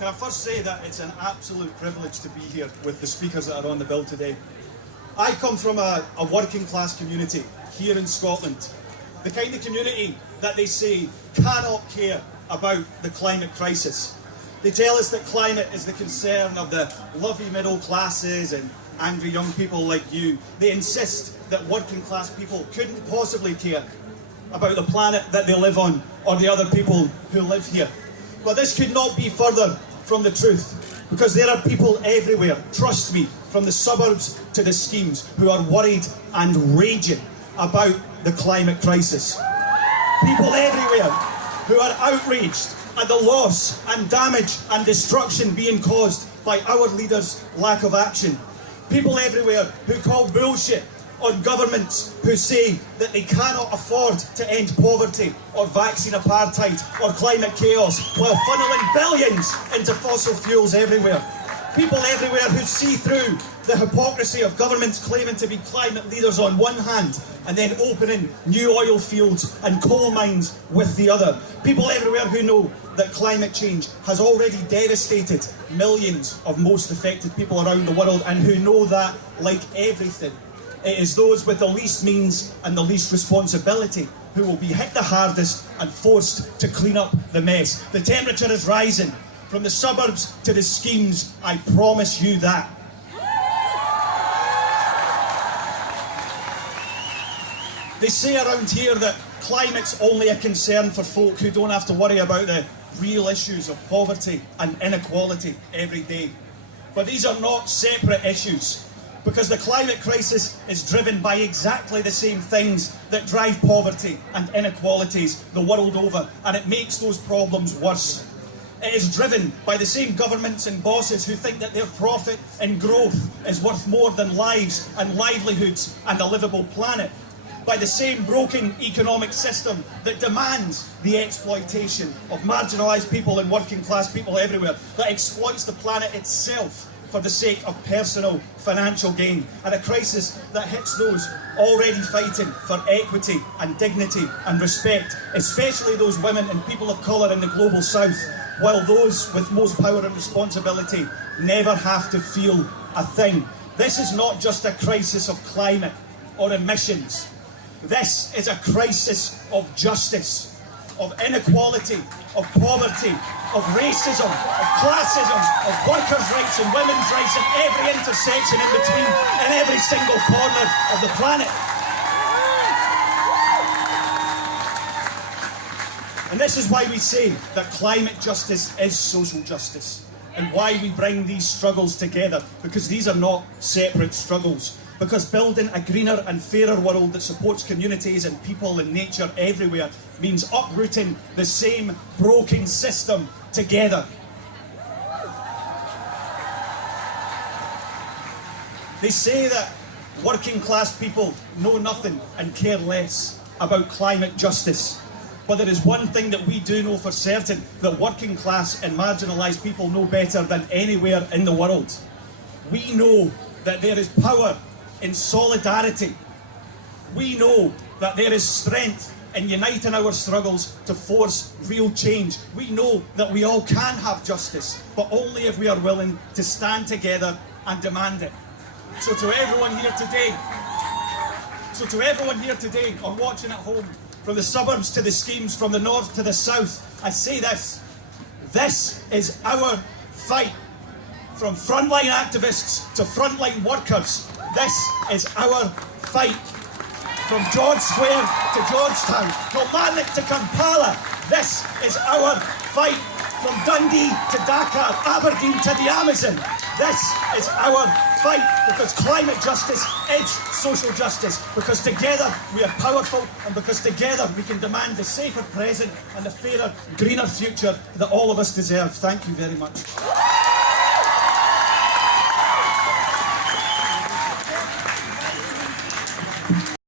Can I first say that it's an absolute privilege to be here with the speakers that are on the bill today. I come from a working class community here in Scotland. The kind of community that they say cannot care about the climate crisis. They tell us that climate is the concern of the lovey middle classes and angry young people like you. They insist that working class people couldn't possibly care about the planet that they live on or the other people who live here. But this could not be further from the truth, because there are people everywhere, trust me, from the suburbs to the schemes, who are worried and raging about the climate crisis. People everywhere who are outraged at the loss and damage and destruction being caused by our leaders' lack of action. People everywhere who call bullshit on governments who say that they cannot afford to end poverty or vaccine apartheid or climate chaos while funneling billions into fossil fuels everywhere. People everywhere who see through the hypocrisy of governments claiming to be climate leaders on one hand and then opening new oil fields and coal mines with the other. People everywhere who know that climate change has already devastated millions of most affected people around the world, and who know that, like everything, it is those with the least means and the least responsibility who will be hit the hardest and forced to clean up the mess. The temperature is rising. From the suburbs to the schemes, I promise you that. They say around here that climate's only a concern for folk who don't have to worry about the real issues of poverty and inequality every day. But these are not separate issues, because the climate crisis is driven by exactly the same things that drive poverty and inequalities the world over, and it makes those problems worse. It is driven by the same governments and bosses who think that their profit and growth is worth more than lives and livelihoods and a livable planet. By the same broken economic system that demands the exploitation of marginalised people and working class people everywhere, that exploits the planet itself for the sake of personal financial gain, and a crisis that hits those already fighting for equity and dignity and respect, especially those women and people of colour in the global south, while those with most power and responsibility never have to feel a thing. This is not just a crisis of climate or emissions. This is a crisis of justice, of inequality, of poverty, of racism, of classism, of workers' rights and women's rights at every intersection in between, in every single corner of the planet. And this is why we say that climate justice is social justice, and why we bring these struggles together, because these are not separate struggles. Because building a greener and fairer world that supports communities and people and nature everywhere means uprooting the same broken system together. They say that working class people know nothing and care less about climate justice. But there is one thing that we do know for certain, that working class and marginalised people know better than anywhere in the world. We know that there is power in solidarity. We know that there is strength in uniting our struggles to force real change. We know that we all can have justice, but only if we are willing to stand together and demand it. So to everyone here today, or watching at home, from the suburbs to the schemes, from the north to the south, I say this: this is our fight. From frontline activists to frontline workers, this is our fight. From George Square to Georgetown, Kilmarnock to Kampala, this is our fight. From Dundee to Dakar, Aberdeen to the Amazon, this is our fight, because climate justice is social justice, because together we are powerful, and because together we can demand the safer present and the fairer, greener future that all of us deserve. Thank you very much.